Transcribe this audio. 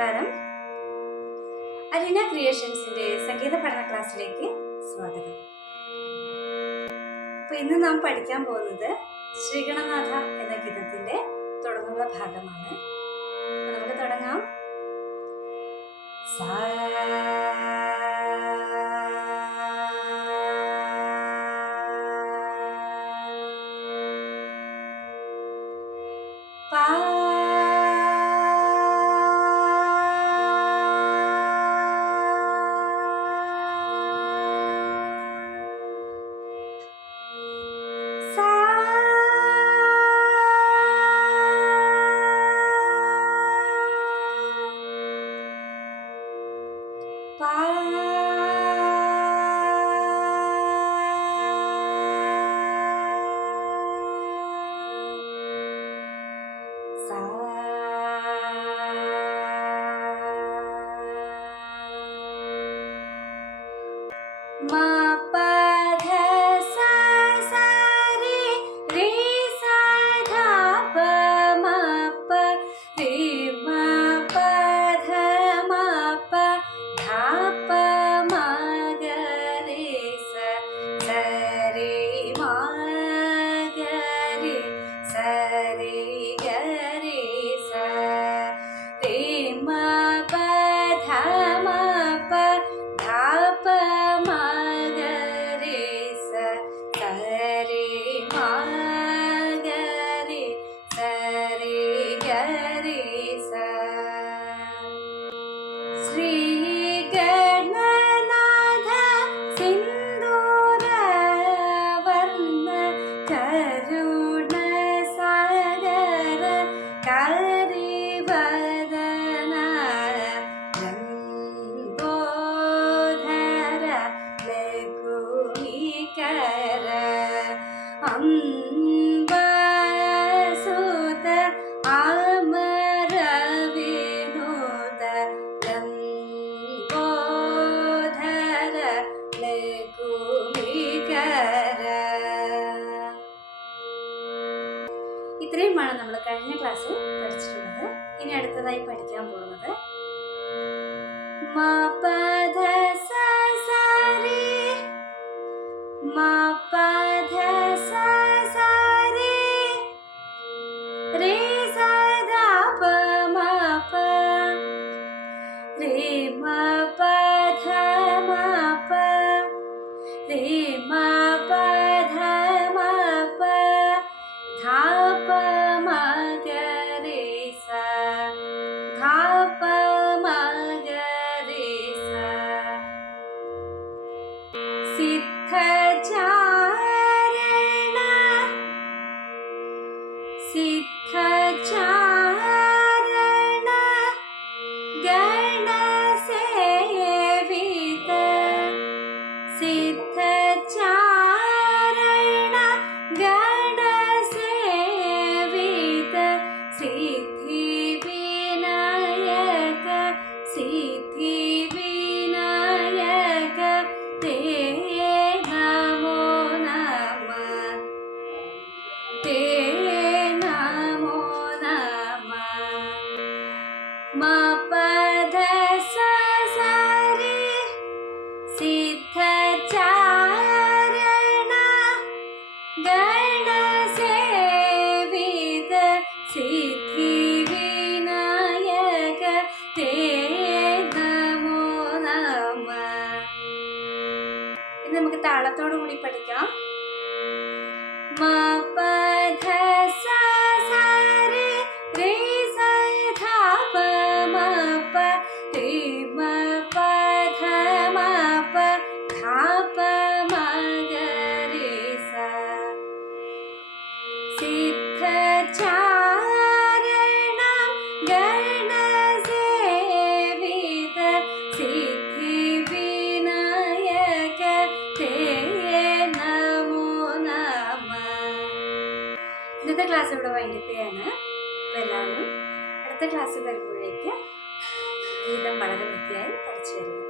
നമസ്കാരം. അരീന ക്രിയേഷൻസിന്റെ സംഗീത പഠന ക്ലാസ്സിലേക്ക് സ്വാഗതം. അപ്പൊ ഇന്ന് നാം പഠിക്കാൻ പോകുന്നത് ശ്രീഗണനാഥ എന്ന ഗീതത്തിന്റെ തുടങ്ങുന്ന ഭാഗമാണ്. നമുക്ക് തുടങ്ങാം. my ഇത്രയുമാണ് നമ്മൾ കഴിഞ്ഞ ക്ലാസ്സിൽ പഠിച്ചിട്ടുള്ളത്. ഇനി അടുത്തതായി പഠിക്കാൻ പോകുന്നത് മപധ സരി सिद्धचारणस्य वित सिद्धचारण गणस्य वित सिद्धि ഇത് നമുക്ക് താളത്തോടു കൂടി പഠിക്കാം सिद्ध വൈകിട്ടെയാണ് അപ്പോൾ എല്ലാവരും അടുത്ത ക്ലാസ്സിൽ വരുമ്പോഴേക്ക് ഗീതം വളരെ വൃത്തിയായി പഠിച്ചു വരുന്നു